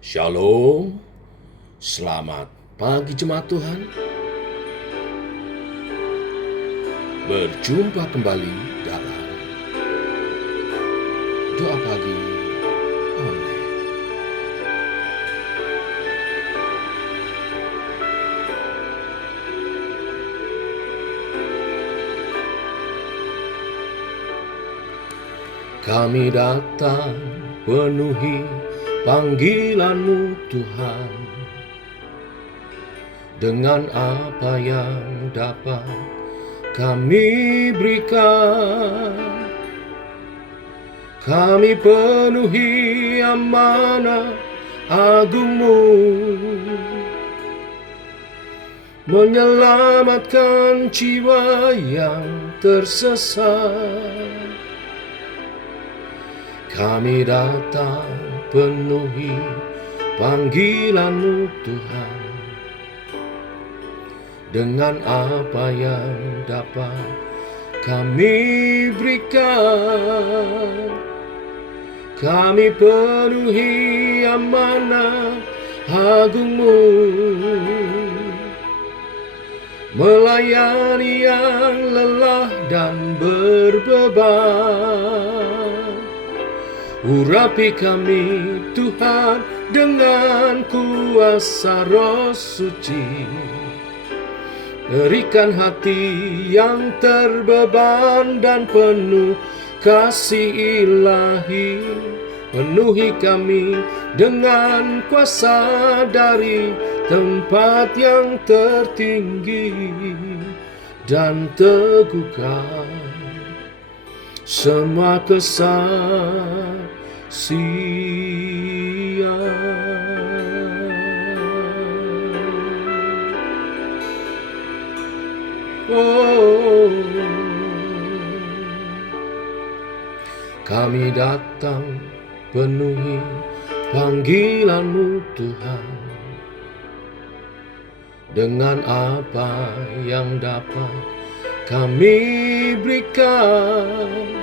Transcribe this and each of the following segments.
Shalom, selamat pagi jemaat Tuhan. Berjumpa kembali dalam doa pagi. Amin. Kami datang penuhi panggilan-Mu Tuhan, dengan apa yang dapat kami berikan. Kami penuhi amanah agung-Mu, menyelamatkan jiwa yang tersesat. Kami datang penuhi panggilan-Mu Tuhan, dengan apa yang dapat kami berikan. Kami penuhi amanah agung-Mu, melayani yang lelah dan berbeban. Urapi kami Tuhan dengan kuasa Roh Suci, berikan hati yang terbeban dan penuh kasih ilahi. Penuhi kami dengan kuasa dari tempat yang tertinggi, dan teguhkan semua kesaksian. Oh, kami datang penuhi panggilan-Mu Tuhan, dengan apa yang dapat kami berikan.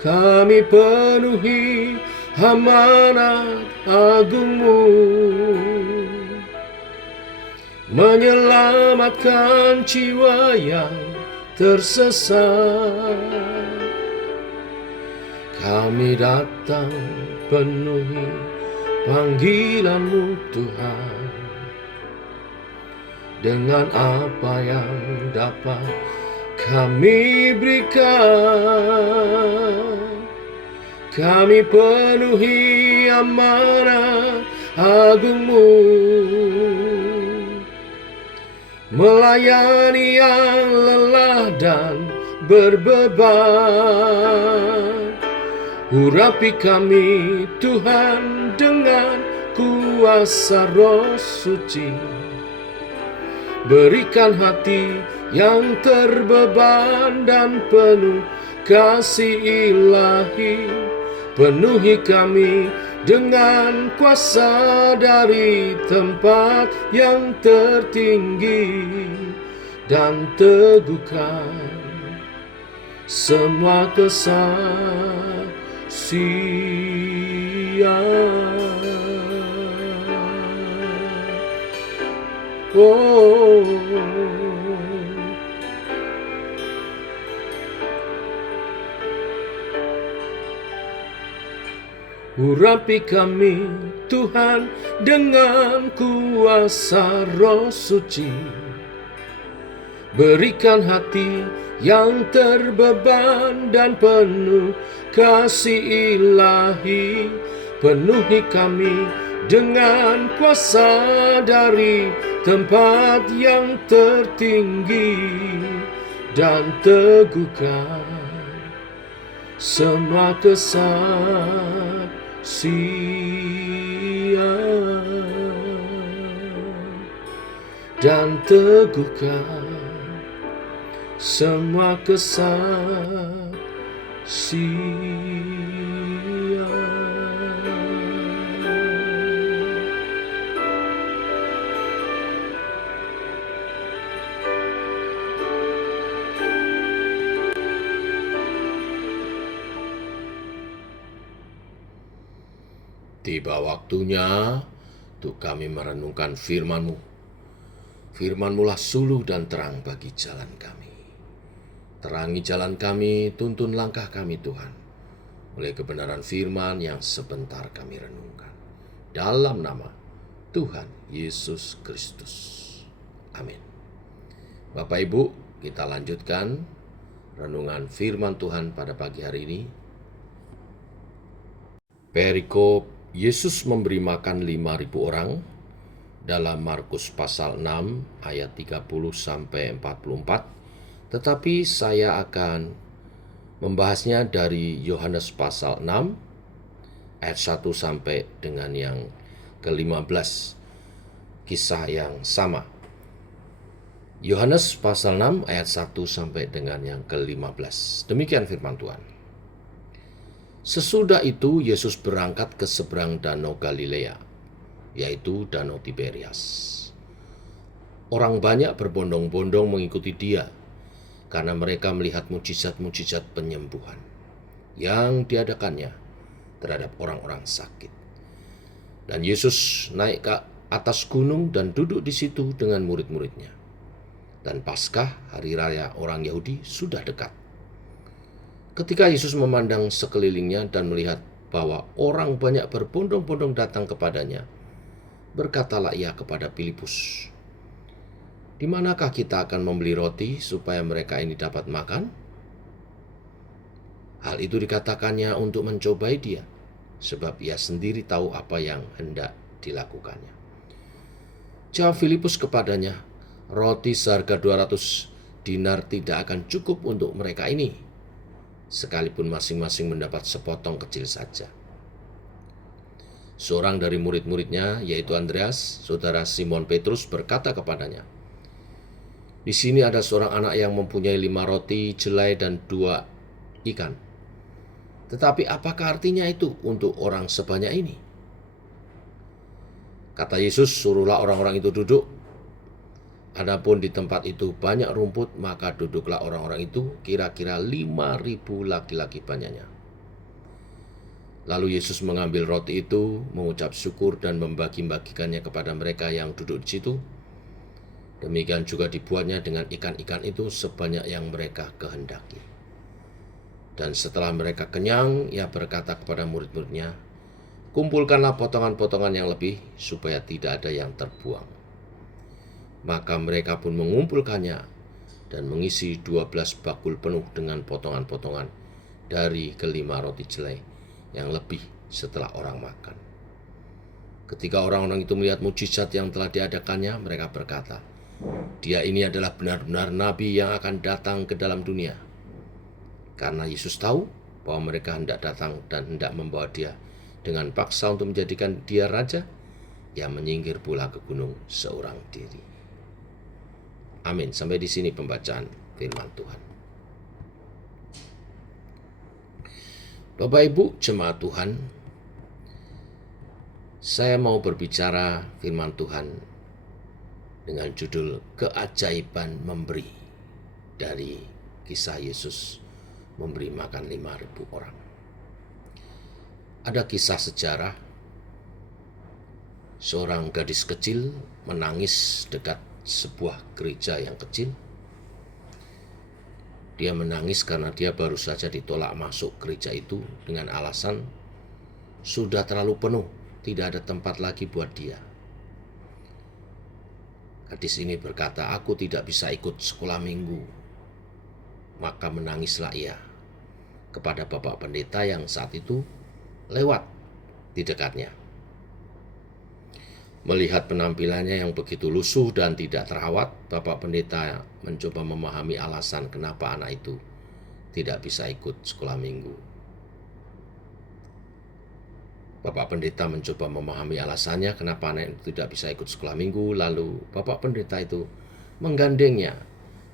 Kami penuhi amanat agung-Mu, menyelamatkan jiwa yang tersesat. Kami datang penuhi panggilan-Mu Tuhan, dengan apa yang dapat kami berikan. Kami penuhi amanah agung-Mu, melayani yang lelah dan berbeban. Urapi kami Tuhan dengan kuasa Roh Suci, berikan hati yang terbeban dan penuh kasih ilahi. Penuhi kami dengan kuasa dari tempat yang tertinggi, dan teguhkan semua kesaksian. Oh, urapi kami Tuhan dengan kuasa Roh Suci, berikan hati yang terbeban dan penuh kasih ilahi. Penuhi kami dengan kuasa dari tempat yang tertinggi, dan teguhkan semua kesaksian. Dan teguhkan semua kesaksian. Tiba waktunya untuk kami merenungkan firman-Mu. Firman-Mu lah suluh dan terang bagi jalan kami. Terangi jalan kami, tuntun langkah kami Tuhan, oleh kebenaran firman yang sebentar kami renungkan. Dalam nama Tuhan Yesus Kristus. Amin. Bapak Ibu, kita lanjutkan renungan firman Tuhan pada pagi hari ini. Perikop Yesus memberi makan 5.000 orang dalam Markus pasal 6 ayat 30 sampai 44. Tetapi saya akan membahasnya dari Yohanes pasal 6 ayat 1 sampai dengan yang ke-15. Kisah yang sama. Yohanes pasal 6 ayat 1 sampai dengan yang ke-15. Demikian firman Tuhan. Sesudah itu Yesus berangkat ke seberang danau Galilea, yaitu danau Tiberias. Orang banyak berbondong-bondong mengikuti dia, karena mereka melihat mujizat-mujizat penyembuhan yang diadakannya terhadap orang-orang sakit. Dan Yesus naik ke atas gunung dan duduk di situ dengan murid-muridnya. Dan Paskah, hari raya orang Yahudi, sudah dekat. Ketika Yesus memandang sekelilingnya dan melihat bahwa orang banyak berbondong-bondong datang kepadanya, berkatalah ia kepada Filipus, "Di manakah kita akan membeli roti supaya mereka ini dapat makan?" Hal itu dikatakannya untuk mencobai dia, sebab ia sendiri tahu apa yang hendak dilakukannya. Jawab Filipus kepadanya, "Roti seharga 200 dinar tidak akan cukup untuk mereka ini, sekalipun masing-masing mendapat sepotong kecil saja." Seorang dari murid-muridnya, yaitu Andreas, saudara Simon Petrus, berkata kepadanya, "Di sini ada seorang anak yang mempunyai 5 roti jelai dan 2 ikan. Tetapi apakah artinya itu untuk orang sebanyak ini?" Kata Yesus, "Suruhlah orang-orang itu duduk." Adapun di tempat itu banyak rumput, maka duduklah orang-orang itu, kira-kira 5.000 laki-laki banyaknya. Lalu Yesus mengambil roti itu, mengucap syukur dan membagi-bagikannya kepada mereka yang duduk di situ. Demikian juga dibuatnya dengan ikan-ikan itu sebanyak yang mereka kehendaki. Dan setelah mereka kenyang, ia berkata kepada murid-muridnya, "Kumpulkanlah potongan-potongan yang lebih, supaya tidak ada yang terbuang." Maka mereka pun mengumpulkannya dan mengisi 12 bakul penuh dengan potongan-potongan dari kelima roti jelai yang lebih setelah orang makan. Ketika orang-orang itu melihat mujizat yang telah diadakannya, mereka berkata, "Dia ini adalah benar-benar nabi yang akan datang ke dalam dunia." Karena Yesus tahu bahwa mereka hendak datang dan hendak membawa dia dengan paksa untuk menjadikan dia raja, ia menyingkir pula ke gunung seorang diri. Amin. Sampai di sini pembacaan firman Tuhan. Bapak Ibu jemaat Tuhan, saya mau berbicara firman Tuhan dengan judul Keajaiban Memberi, dari kisah Yesus memberi makan 5.000 orang. Ada kisah sejarah seorang gadis kecil menangis dekat sebuah gereja yang kecil. Dia menangis karena dia baru saja ditolak masuk gereja itu dengan alasan sudah terlalu penuh, tidak ada tempat lagi buat dia. Gadis ini berkata, "Aku tidak bisa ikut sekolah minggu." Maka menangislah ia kepada Bapak Pendeta yang saat itu lewat di dekatnya. Melihat penampilannya yang begitu lusuh dan tidak terawat, Bapak Pendeta mencoba memahami alasan kenapa anak itu tidak bisa ikut sekolah minggu. Bapak Pendeta mencoba memahami alasannya kenapa anak itu tidak bisa ikut sekolah minggu, lalu Bapak Pendeta itu menggandengnya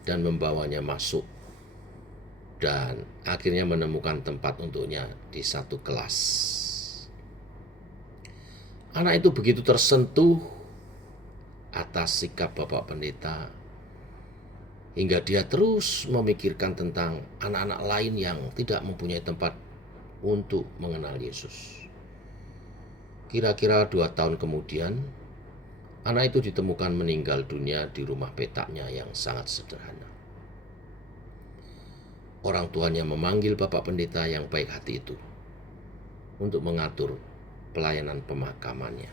dan membawanya masuk dan akhirnya menemukan tempat untuknya di satu kelas. Anak itu begitu tersentuh atas sikap Bapak Pendeta hingga dia terus memikirkan tentang anak-anak lain yang tidak mempunyai tempat untuk mengenal Yesus. Kira-kira 2 tahun kemudian, anak itu ditemukan meninggal dunia di rumah petaknya yang sangat sederhana. Orang tuanya memanggil bapak pendeta yang baik hati itu untuk mengatur pelayanan pemakamannya.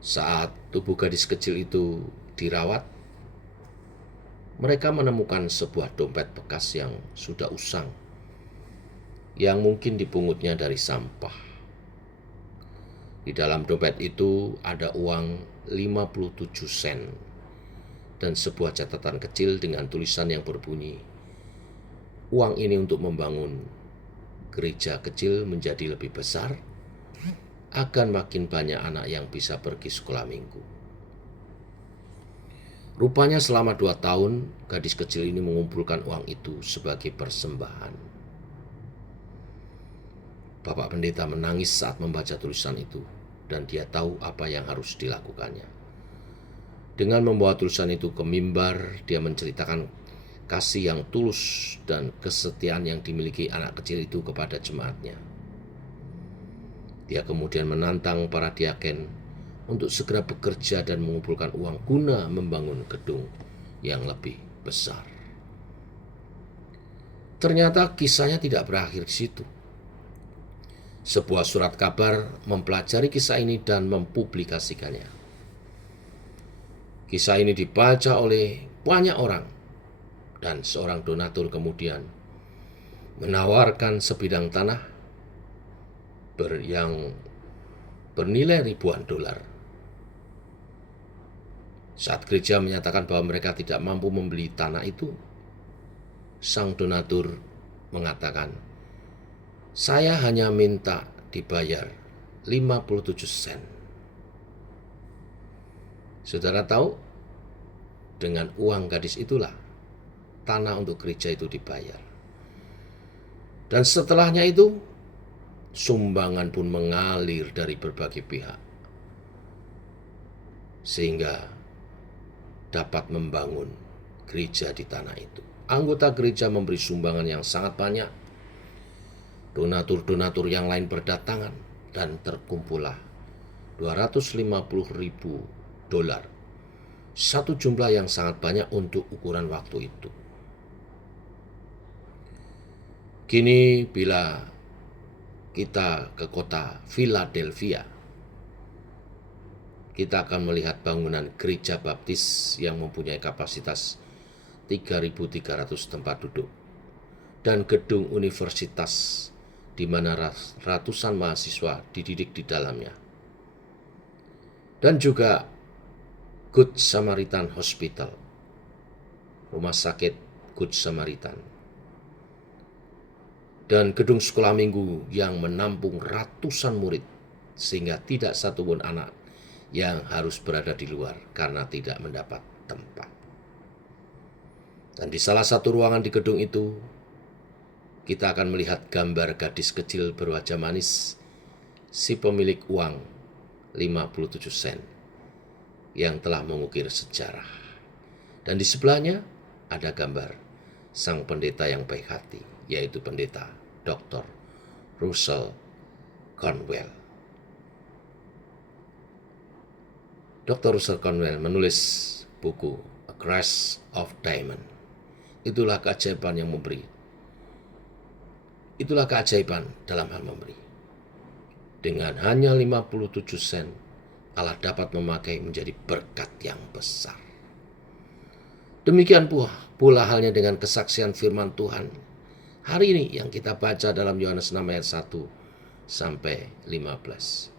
Saat tubuh gadis kecil itu dirawat, mereka menemukan sebuah dompet bekas yang sudah usang, yang mungkin dipungutnya dari sampah. Di dalam dompet itu ada uang 57 sen dan sebuah catatan kecil dengan tulisan yang berbunyi, "Uang ini untuk membangun gereja kecil menjadi lebih besar, akan makin banyak anak yang bisa pergi sekolah minggu." Rupanya selama 2 tahun, gadis kecil ini mengumpulkan uang itu sebagai persembahan. Bapak pendeta menangis saat membaca tulisan itu, dan dia tahu apa yang harus dilakukannya. Dengan membawa tulisan itu ke mimbar, dia menceritakan kasih yang tulus dan kesetiaan yang dimiliki anak kecil itu kepada jemaatnya. Dia kemudian menantang para diaken untuk segera bekerja dan mengumpulkan uang guna membangun gedung yang lebih besar. Ternyata kisahnya tidak berakhir di situ. Sebuah surat kabar mempelajari kisah ini dan mempublikasikannya. Kisah ini dibaca oleh banyak orang, dan seorang donatur kemudian menawarkan sebidang tanah yang bernilai ribuan dolar. Saat gereja menyatakan bahwa mereka tidak mampu membeli tanah itu, sang donatur mengatakan, "Saya hanya minta dibayar 57 sen." Saudara tahu, dengan uang gadis itulah tanah untuk gereja itu dibayar. Dan setelahnya itu, sumbangan pun mengalir dari berbagai pihak, sehingga dapat membangun gereja di tanah itu. Anggota gereja memberi sumbangan yang sangat banyak. Donatur-donatur yang lain berdatangan, dan terkumpullah 250.000 dolar. Satu jumlah yang sangat banyak untuk ukuran waktu itu. Kini bila kita ke kota Philadelphia, kita akan melihat bangunan gereja baptis yang mempunyai kapasitas 3.300 tempat duduk, dan gedung universitas di mana ratusan mahasiswa dididik di dalamnya. Dan juga Good Samaritan Hospital, rumah sakit Good Samaritan, dan gedung sekolah minggu yang menampung ratusan murid, sehingga tidak satu pun anak yang harus berada di luar karena tidak mendapat tempat. Dan di salah satu ruangan di gedung itu, kita akan melihat gambar gadis kecil berwajah manis, si pemilik uang 57 sen, yang telah mengukir sejarah. Dan di sebelahnya ada gambar sang pendeta yang baik hati, yaitu pendeta Dr. Russell Cornwell. Dr. Russell Cornwell menulis buku A Crash of Diamond. Itulah keajaiban yang memberi. Itulah keajaiban dalam hal memberi. Dengan hanya 57 sen, Allah dapat memakai menjadi berkat yang besar. Demikian pula halnya dengan kesaksian firman Tuhan hari ini yang kita baca dalam Yohanes 6 ayat 1 sampai 15.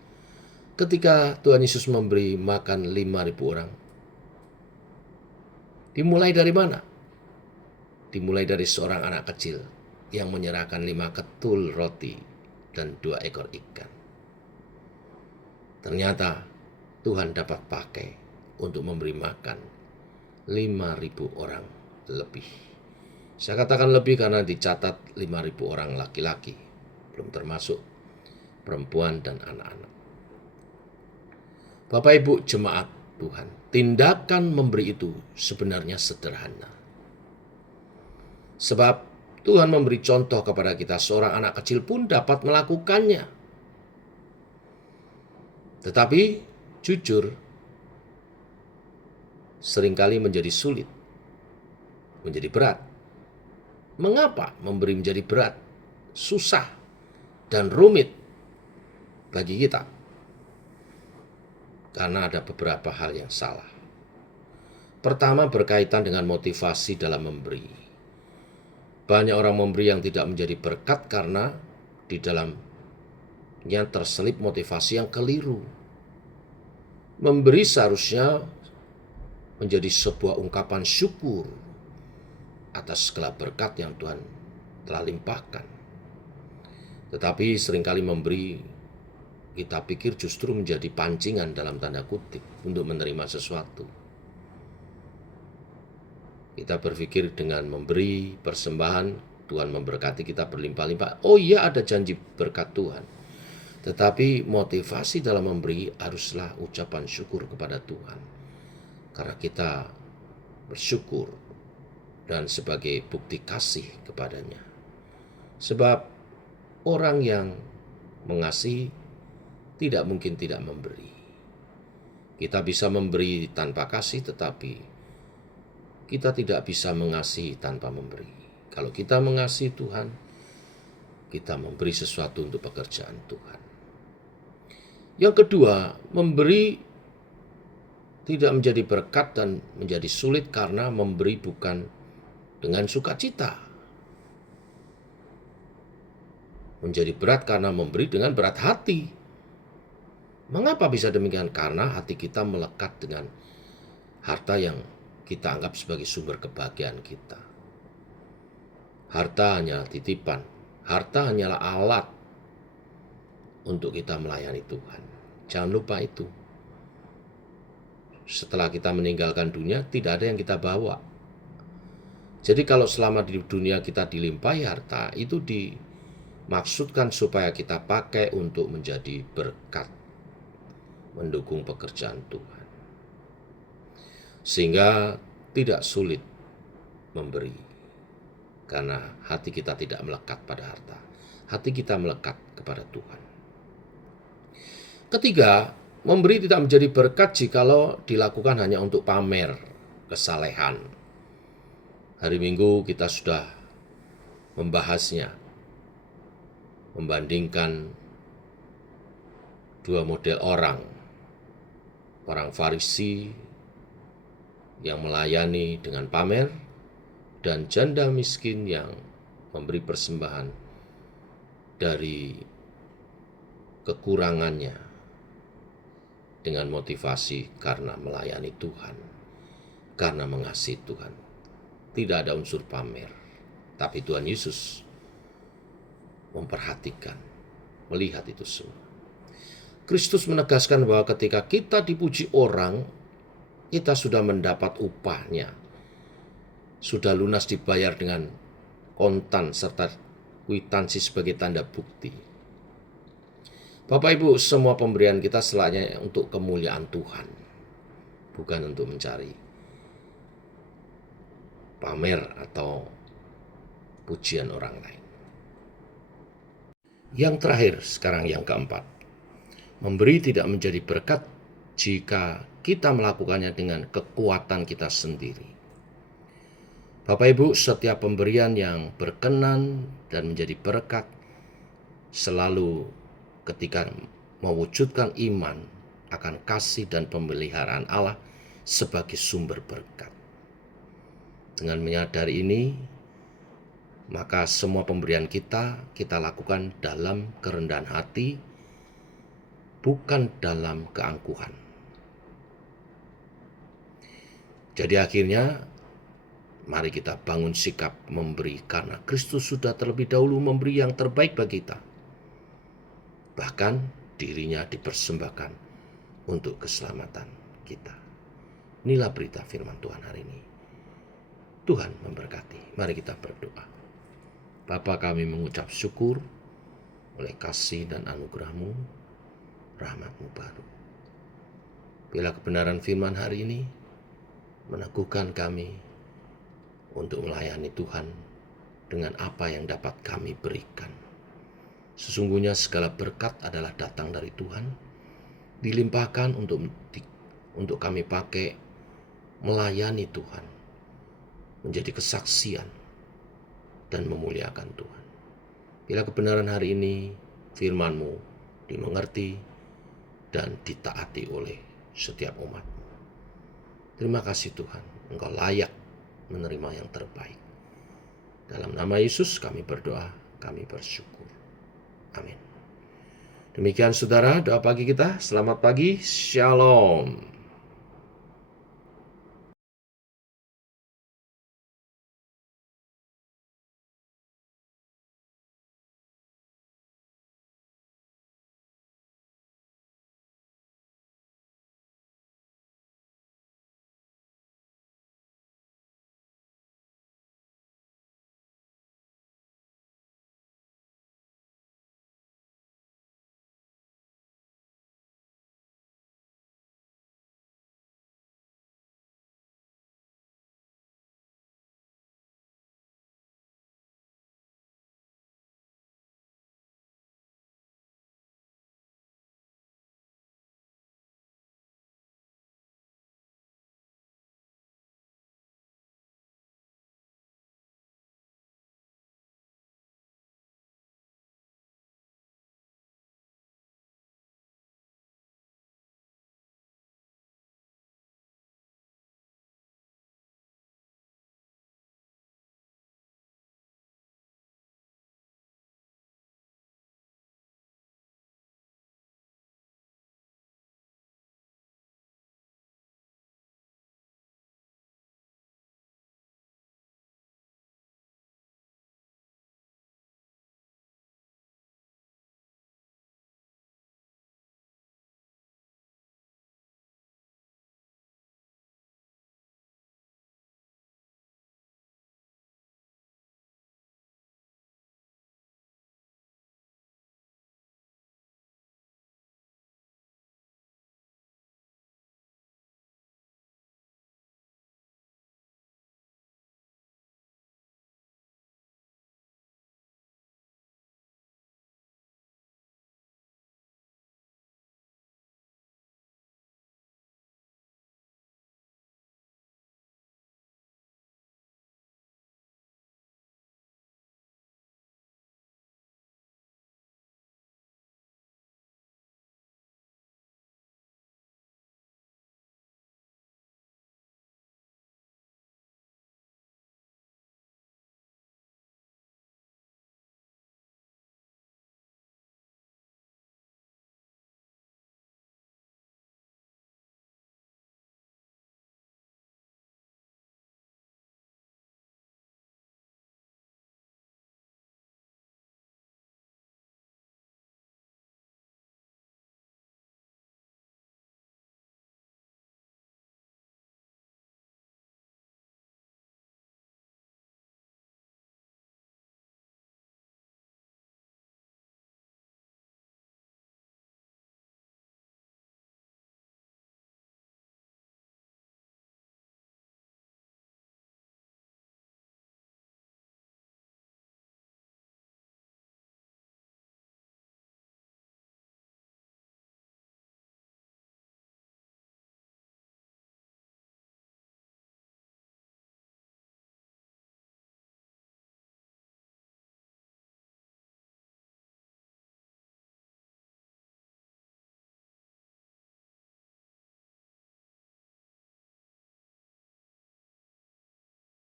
Ketika Tuhan Yesus memberi makan 5.000 orang, dimulai dari mana? Dimulai dari seorang anak kecil yang menyerahkan 5 ketul roti dan 2 ekor ikan. Ternyata Tuhan dapat pakai untuk memberi makan 5.000 orang lebih. Saya katakan lebih karena dicatat 5.000 orang laki-laki, belum termasuk perempuan dan anak-anak. Bapak Ibu jemaat Tuhan, tindakan memberi itu sebenarnya sederhana. Sebab Tuhan memberi contoh kepada kita, seorang anak kecil pun dapat melakukannya. Tetapi jujur seringkali menjadi sulit, menjadi berat. Mengapa memberi menjadi berat, susah, dan rumit bagi kita? Karena ada beberapa hal yang salah. Pertama, berkaitan dengan motivasi dalam memberi. Banyak orang memberi yang tidak menjadi berkat karena di dalamnya terselip motivasi yang keliru. Memberi seharusnya menjadi sebuah ungkapan syukur atas segala berkat yang Tuhan telah limpahkan. Tetapi seringkali memberi kita pikir justru menjadi pancingan dalam tanda kutip untuk menerima sesuatu. Kita berpikir dengan memberi persembahan, Tuhan memberkati kita berlimpah-limpah. Oh iya, ada janji berkat Tuhan. Tetapi motivasi dalam memberi haruslah ucapan syukur kepada Tuhan. Karena kita bersyukur dan sebagai bukti kasih kepadanya. Sebab orang yang mengasihi tidak mungkin tidak memberi. Kita bisa memberi tanpa kasih, tetapi kita tidak bisa mengasihi tanpa memberi. Kalau kita mengasihi Tuhan, kita memberi sesuatu untuk pekerjaan Tuhan. Yang kedua, memberi tidak menjadi berkat dan menjadi sulit karena memberi bukan dengan sukacita. Menjadi berat karena memberi dengan berat hati. Mengapa bisa demikian? Karena hati kita melekat dengan harta yang kita anggap sebagai sumber kebahagiaan kita. Harta hanya titipan, harta hanyalah alat untuk kita melayani Tuhan. Jangan lupa itu. Setelah kita meninggalkan dunia, tidak ada yang kita bawa. Jadi kalau selama di dunia kita dilimpahi harta, itu dimaksudkan supaya kita pakai untuk menjadi berkat, mendukung pekerjaan Tuhan. Sehingga tidak sulit memberi. Karena hati kita tidak melekat pada harta. Hati kita melekat kepada Tuhan. Ketiga, memberi tidak menjadi berkat jikalau dilakukan hanya untuk pamer kesalehan. Hari Minggu kita sudah membahasnya. Membandingkan dua model orang. Orang Farisi yang melayani dengan pamer, dan janda miskin yang memberi persembahan dari kekurangannya dengan motivasi karena melayani Tuhan, karena mengasihi Tuhan. Tidak ada unsur pamer, tapi Tuhan Yesus memperhatikan, melihat itu semua. Kristus menegaskan bahwa ketika kita dipuji orang, kita sudah mendapat upahnya, sudah lunas dibayar dengan kontan serta kwitansi sebagai tanda bukti. Bapak Ibu, semua pemberian kita selayaknya untuk kemuliaan Tuhan, bukan untuk mencari pamer atau pujian orang lain. Yang terakhir, sekarang yang keempat, memberi tidak menjadi berkat jika kita melakukannya dengan kekuatan kita sendiri. Bapak Ibu, setiap pemberian yang berkenan dan menjadi berkat selalu ketika mewujudkan iman akan kasih dan pemeliharaan Allah sebagai sumber berkat. Dengan menyadari ini, maka semua pemberian kita lakukan dalam kerendahan hati, bukan dalam keangkuhan. Jadi akhirnya, mari kita bangun sikap memberi karena Kristus sudah terlebih dahulu memberi yang terbaik bagi kita. Bahkan dirinya dipersembahkan untuk keselamatan kita. Inilah berita firman Tuhan hari ini. Tuhan memberkati. Mari kita berdoa. Bapa, kami mengucap syukur oleh kasih dan anugerah-Mu, rahmat-Mu baru. Bila kebenaran firman hari ini meneguhkan kami untuk melayani Tuhan dengan apa yang dapat kami berikan. Sesungguhnya segala berkat adalah datang dari Tuhan, dilimpahkan untuk kami pakai melayani Tuhan, menjadi kesaksian dan memuliakan Tuhan. Bila kebenaran hari ini, firman-Mu dimengerti dan ditaati oleh setiap umat-Mu. Terima kasih Tuhan, Engkau layak menerima yang terbaik. Dalam nama Yesus kami berdoa, kami bersyukur. Amin. Demikian saudara, doa pagi kita. Selamat pagi, Shalom.